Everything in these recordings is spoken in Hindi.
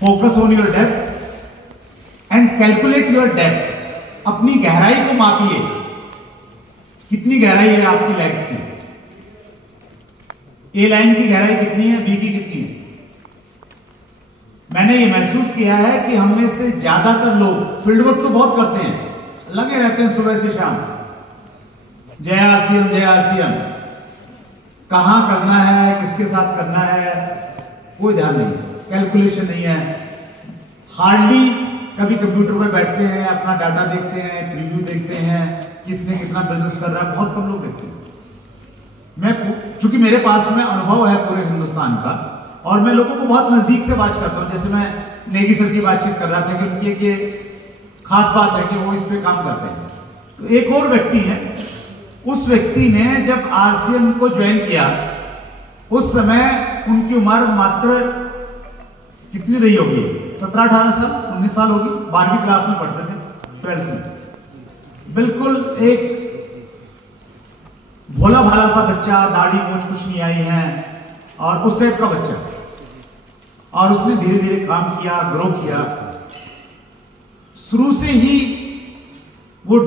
Focus on your depth and calculate your depth. अपनी गहराई को मापिए, कितनी गहराई है आपकी लेग्स की। ए लाइन की गहराई कितनी है, बी की कितनी है। मैंने ये महसूस किया है कि हम में से ज्यादातर लोग फील्ड वर्क तो बहुत करते हैं, लगे रहते हैं सुबह से शाम, जय आरसीएम जय आरसीएम, कहां करना है, किसके साथ करना है, कोई ध्यान नहीं, कैलकुलेशन नहीं है। हार्डली कभी कंप्यूटर पर बैठते हैं, अपना डाटा देखते हैं, प्रीव्यू देखते हैं, किसने कितना बिजनेस कर रहा है, बहुत कम लोग देखते हैं। मैं चूंकि मेरे पास में अनुभव है पूरे हिंदुस्तान का और मैं लोगों को बहुत नजदीक से बात करता हूं, जैसे मैं नेगी सर की बातचीत कर रहा था कि उनकी एक खास बात है कि वो इस पे काम करते हैं। तो एक और व्यक्ति है, उस व्यक्ति ने जब आरसीएम को ज्वाइन किया उस समय उनकी उम्र मात्र कितनी रही होगी, 17-18 साल, 19 साल होगी, 12वीं क्लास में पढ़ते थे, 12th में। बिल्कुल एक भोला भाला सा बच्चा, दाढ़ी मूंछ कुछ नहीं आई है और उस टाइप का बच्चा, और उसने धीरे धीरे काम किया, ग्रो किया। शुरू से ही वो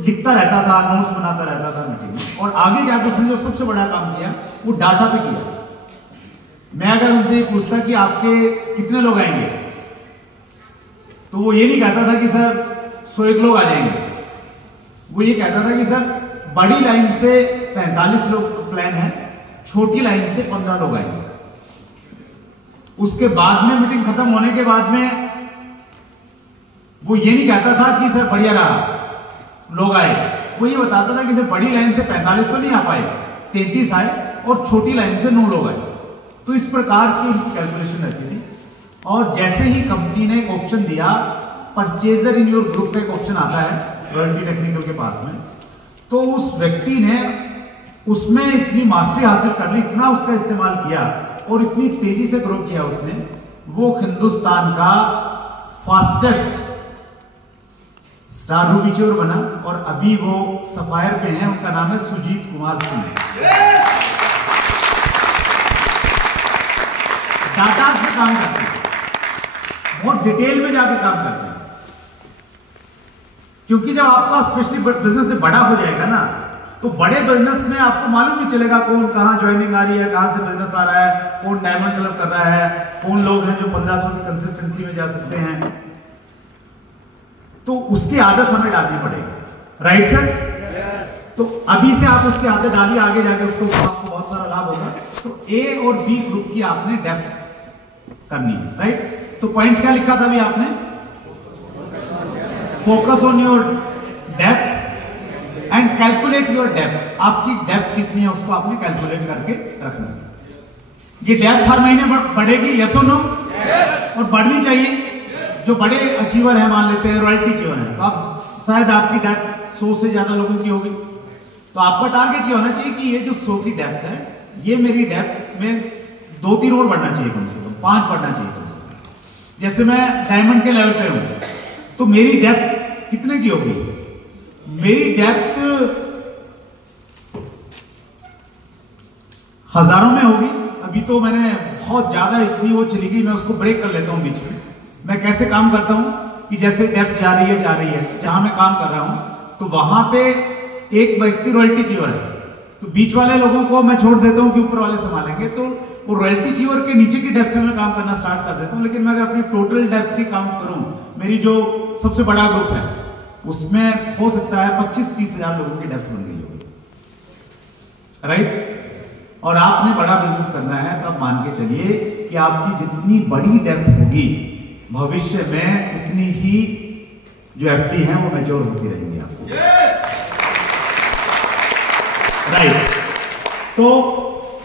लिखता रहता था, नोट्स बनाता रहता था मीटिंग में, और आगे जाकर उसने जो सबसे बड़ा काम किया वो डाटा पे किया। मैं अगर उनसे ये पूछता कि आपके कितने लोग आएंगे, तो वो ये नहीं कहता था कि सर 101 लोग आ जाएंगे, वो ये कहता था कि सर बड़ी लाइन से 45 लोग प्लान है, छोटी लाइन से 15 लोग आएंगे। उसके बाद में मीटिंग खत्म होने के बाद में वो ये नहीं कहता था कि सर बढ़िया रहा लोग आए, वो ये बताता था कि सर बड़ी लाइन से 45 तो नहीं आ पाए, 33 आए, और छोटी लाइन से 9 लोग आए। तो इस प्रकार की कैलकुलेशन रहती थी। और जैसे ही कंपनी ने एक ऑप्शन दिया, परचेजर इन योर ग्रुप का एक ऑप्शन आता है रॉयल्टी टेक्निकल के पास में, तो उस व्यक्ति ने उसमें इतनी मास्टरी हासिल कर ली, इतना उसका इस्तेमाल किया और इतनी तेजी से ग्रो किया उसने, वो हिंदुस्तान का फास्टेस्ट स्टार रूबीचोर बना और अभी वो सफायर पे हैं। उनका नाम है सुजीत कुमार सिंह। डाटा से काम करते हैं, बहुत डिटेल में जाके काम करते हैं, क्योंकि जब आपका स्पेशली बिजनेस से बड़ा हो जाएगा ना, तो बड़े बिजनेस में आपको मालूम नहीं चलेगा कौन कहां ज्वाइनिंग आ रही है, कहां से बिजनेस आ रहा है, कौन डायमंड क्लब कर रहा है, कौन लोग हैं जो 1500 की कंसिस्टेंसी में जा सकते हैं। तो उसकी आदत हमें डालनी पड़ेगी, राइट सर? तो अभी से आप उसकी आदत डालिए, आगे जाके उसको आपको बहुत सारा लाभ होगा। तो ए और बी ग्रुप की आपने डेप्थ करनी है, राइट? तो पॉइंट क्या लिखा था अभी आपने? Focus on your depth and calculate your depth. आपकी डेप्थ कितनी है उसको आपने कैलकुलेट करके रखना है। ये डेप्थ हर महीने बढ़ेगी, यस और नो? और बढ़नी चाहिए। जो बड़े अचीवर हैं, मान लेते हैं रॉयल्टी अचीवर हैं, तो आप शायद आपकी डेप्थ 100 से ज्यादा लोगों की होगी, तो आपका टारगेट ये होना चाहिए कि ये जो 100 की डेप्थ है, ये मेरी डेप्थ में 2-3 और बढ़ना चाहिए, कम से कम 5 बढ़ना चाहिए कम से कम। जैसे मैं डायमंड के लेवल पे हूं, तो मेरी डेप्थ कितने की होगी? मेरी डेप्थ हजारों में होगी। अभी तो मैंने बहुत ज्यादा इतनी वो चली गई, मैं उसको ब्रेक कर लेता हूं बीच में। मैं कैसे काम करता हूं कि जैसे डेप्थ जा रही है, जहां मैं काम कर रहा हूं, तो वहां पे एक व्यक्ति रॉयल्टी चीवर है, तो बीच वाले लोगों को मैं छोड़ देता हूं कि ऊपर वाले संभालेंगे, तो वो रॉयल्टी चीवर के नीचे की डेप्थ में काम करना स्टार्ट कर देता हूं। लेकिन मैं अगर अपनी टोटल डेप्थ की काम करूं, मेरी जो सबसे बड़ा ग्रुप है, उसमें हो सकता है 25-30 हजार लोगों की डेप्थ बन गई होगी, राइट? और आपने बड़ा बिजनेस करना है, तो आप मान के चलिए कि आपकी जितनी बड़ी डेप्थ होगी, भविष्य में उतनी ही जो एफडी है वो मैच्योर होती रहेंगी आपको, राइट? तो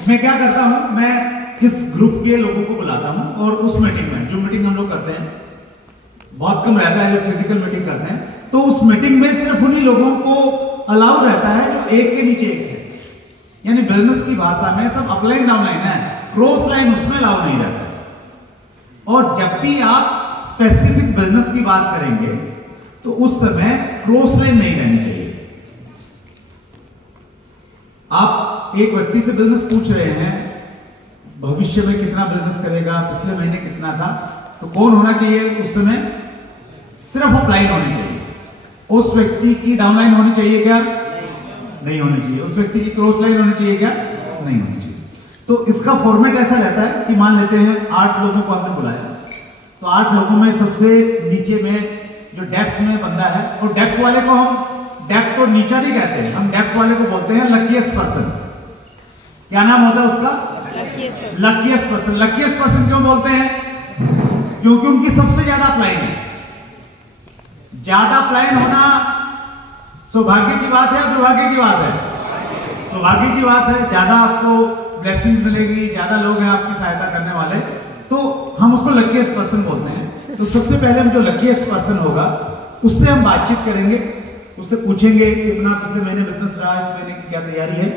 मैं क्या करता हूं, मैं इस ग्रुप के लोगों को बुलाता हूं और उस मीटिंग में, जो मीटिंग हम लोग करते हैं बहुत कम रहता है, जो फिजिकल मीटिंग करते हैं, तो उस मीटिंग में सिर्फ उन्हीं लोगों को अलाउ रहता है जो एक के नीचे एक है। यानी बिजनेस की भाषा में सब अपलाइन डाउन लाइन है, क्रॉस लाइन उसमें अलाउ नहीं रहता। और जब भी आप स्पेसिफिक बिजनेस की बात करेंगे तो उस समय क्रॉस लाइन नहीं रहनी चाहिए। आप एक व्यक्ति से बिजनेस पूछ रहे हैं, भविष्य में कितना बिजनेस करेगा, पिछले महीने कितना था, तो कौन होना चाहिए उस समय? सिर्फ अपलाइन होनी चाहिए। उस व्यक्ति की डाउनलाइन होनी चाहिए क्या? नहीं होनी चाहिए। उस व्यक्ति की क्रॉस लाइन होनी चाहिए क्या? नहीं होनी चाहिए। तो इसका फॉर्मेट ऐसा रहता है कि मान लेते हैं 8 लोगों को आपने बुलाया, तो 8 लोगों में सबसे नीचे में जो डेप्थ में बंदा है, और डेप्थ वाले को हम डेप्थ को नीचा नहीं कहते हैं, हम डेप्थ वाले को बोलते हैं लकीएस्ट पर्सन। क्या नाम होता है उसका? Luckiest person. लकीएस्ट पर्सन क्यों बोलते हैं? क्योंकि उनकी सबसे ज्यादा अप्लाइन है। ज्यादा अप्लाइन होना सौभाग्य की बात है या दुर्भाग्य की बात है? सौभाग्य की बात है। ज्यादा आपको ब्लेसिंग मिलेगी, ज्यादा लोग हैं आपकी सहायता करने वाले, तो हम उसको लकीएस्ट पर्सन बोलते हैं। तो सबसे पहले हम जो लकीएस्ट पर्सन होगा उससे हम बातचीत करेंगे, उससे पूछेंगे कितना पिछले महीने बिजनेस रहा, इस महीने की क्या तैयारी है,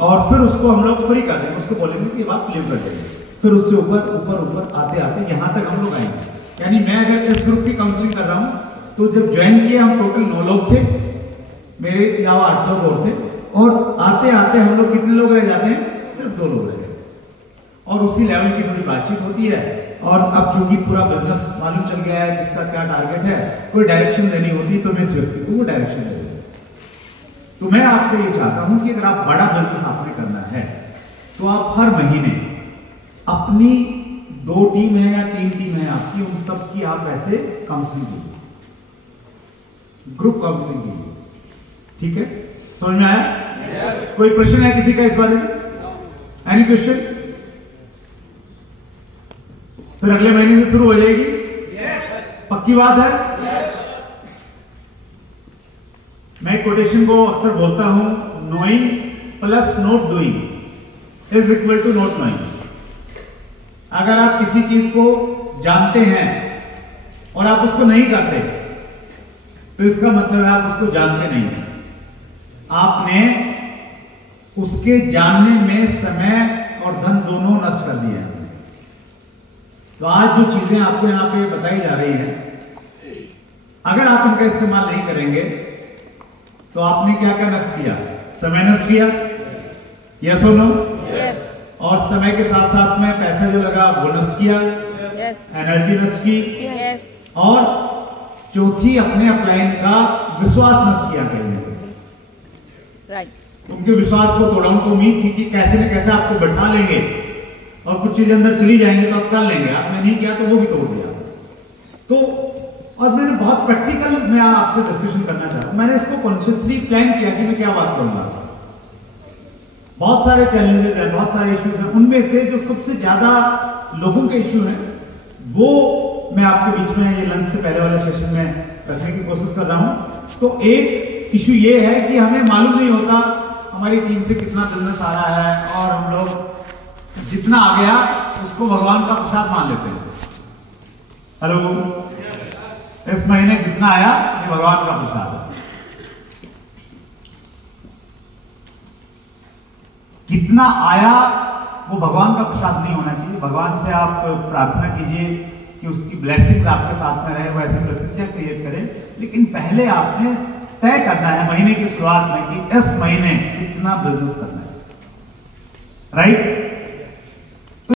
और फिर उसको हम लोग फ्री कर देंगे। उसको बोलेंगे कि आप लीव कर देंगे। फिर उससे ऊपर ऊपर ऊपर आते आते यहां तक हम लोग आएंगे। यानी मैं अगर इस ग्रुप की काउंसलिंग कर रहा हूं, तो जब ज्वाइन किए हम टोटल 9 लोग थे, मेरे अलावा 8 लोग और थे, और आते आते हम लोग कितने लोग रह जाते हैं? सिर्फ 2 लोग रह गए। और उसी लेवल की थोड़ी बातचीत होती है, और अब चूंकि पूरा बिजनेस मालूम चल गया है किसका क्या टारगेट है, कोई डायरेक्शन लेनी होती है तो मैं इस व्यक्ति को वो डायरेक्शन दे दूंगा। तो मैं आपसे ये चाहता हूं कि अगर आप बड़ा बिजनेस आपने करना है तो आप हर महीने अपनी 2 टीम है या 3 टीम है आपकी, उन सब की आप ऐसे काउंसलिंग कीजिए, ग्रुप काउंसलिंग कीजिए। ठीक है, समझ में आया? yes. कोई प्रश्न है किसी का इस बारे में? Any question? फिर अगले महीने से शुरू हो जाएगी? yes. पक्की बात है? yes. मैं कोटेशन को अक्सर बोलता हूं, knowing plus not doing is equal to not knowing. अगर आप किसी चीज को जानते हैं और आप उसको नहीं करते, तो इसका मतलब है आप उसको जानते नहीं हैं। आपने उसके जानने में समय और धन दोनों नष्ट कर दिया है। तो आज जो चीजें आपको यहां पे बताई जा रही हैं, अगर आप इनका इस्तेमाल नहीं करेंगे तो आपने क्या क्या नष्ट किया? समय नष्ट किया, यस और नो? यस। और समय के साथ साथ में पैसा जो लगा वो नष्ट किया, यस। एनर्जी नष्ट की, यस। और चौथी अपने अपलाइन का विश्वास नष्ट किया कहीं, राइट। उनके विश्वास को तोड़ा, उनको उम्मीद थी कि कैसे न कैसे आपको बैठा लेंगे और कुछ चीजें अंदर चली जाएंगे तो आप कर लेंगे, आपने नहीं किया तो वो भी तोड़ दिया। तो और मैंने बहुत प्रैक्टिकल मैं आपसे डिस्कशन करना चाहता हूं। मैंने इसको कॉन्शियसली प्लान किया कि मैं क्या बात करूंगा। बहुत सारे चैलेंजेस हैं, बहुत सारे इश्यूज हैं, उनमें से जो सबसे ज्यादा लोगों के इश्यू हैं वो मैं आपके बीच में ये लंच से पहले वाले सेशन में रखने की कोशिश कर रहा हूं। तो एक इश्यू ये है कि हमें मालूम नहीं होता हमारी टीम से कितना बिजनेस आ रहा है, और हम लोग जितना आ गया उसको भगवान का प्रसाद मान लेते हैं। हेलो, इस महीने जितना आया ये भगवान का प्रसाद है। कितना आया वो भगवान का प्रसाद नहीं होना चाहिए। भगवान से आप प्रार्थना कीजिए कि उसकी ब्लेसिंग्स आपके साथ में रहे, वो ऐसी परिस्थितियां क्रिएट करे, लेकिन पहले आपने तय करना है महीने की शुरुआत में कि इस महीने कितना बिजनेस करना है, राइट?